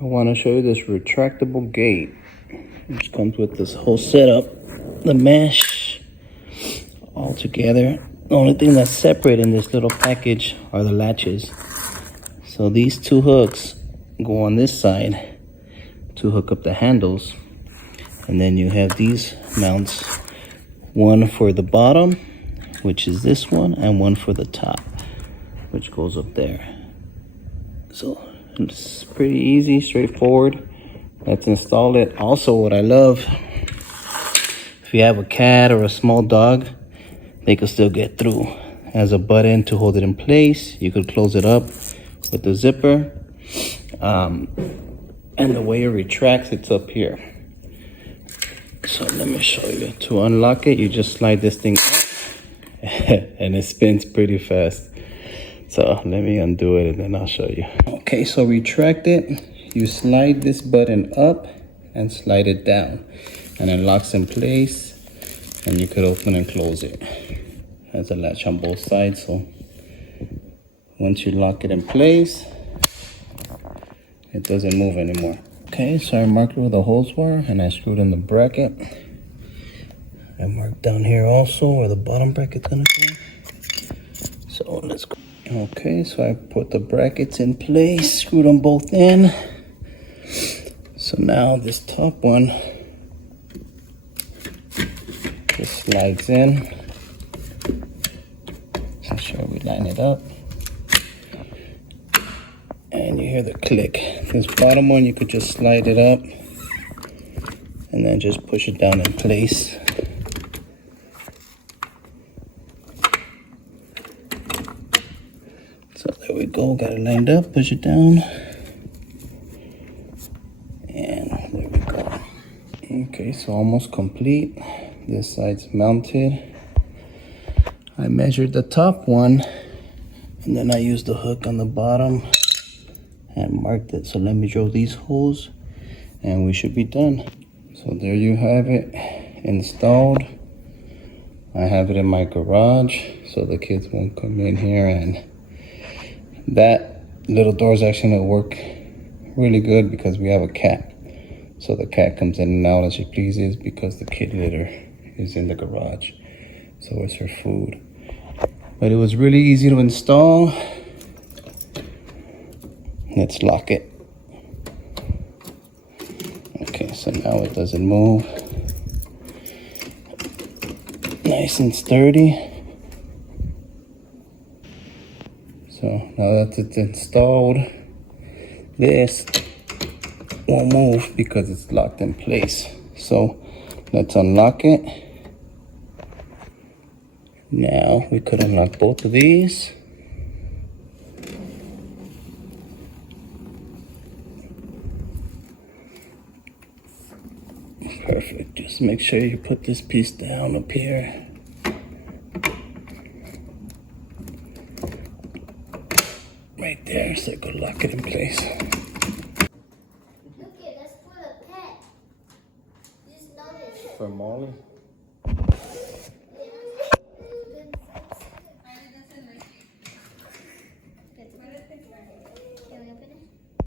I want to show you this retractable gate, which comes with this whole setup, the mesh, all together. The only thing that's separate in this little package are the latches. So these two hooks go on this side to hook up the handles, and then you have these mounts, one for the bottom, which is this one, and one for the top, which goes up there. So it's pretty easy, straightforward. Let's install it. Also, what I love, if you have a cat or a small dog, they can still get through. It has a button to hold it in place. You could close it up with the zipper. And the way it retracts, it's up here. So let me show you. To unlock it, you just slide this thing up and it spins pretty fast. So let me undo it and then I'll show you. Okay, so retract it. You slide this button up and slide it down, and it locks in place, and you could open and close it. Has a latch on both sides, so once you lock it in place, it doesn't move anymore. Okay, so I marked where the holes were and I screwed in the bracket. I marked down here also where the bottom bracket's gonna go. So let's go. Okay, so I put the brackets in place, screwed them both in. So now this top one just slides in. Make sure we line it up. And you hear the click. This bottom one, you could just slide it up and then just push it down in place. So there we go, got it lined up, push it down. And there we go. Okay, so almost complete. This side's mounted. I measured the top one, and then I used the hook on the bottom and marked it. So let me drill these holes and we should be done. So there you have it installed. I have it in my garage so the kids won't come in here, and that little door is actually gonna work really good because we have a cat. So the cat comes in and out as she pleases because the kid litter is in the garage. So it's her food. But it was really easy to install. Let's lock it. Okay, so now it doesn't move. Nice and sturdy. So now that it's installed, this won't move because it's locked in place. So let's unlock it. Now we could unlock both of these. Perfect. Just make sure you put this piece down up here. Right there, so you could lock it in place. Look it, that's for the pet. Just notice. For Molly?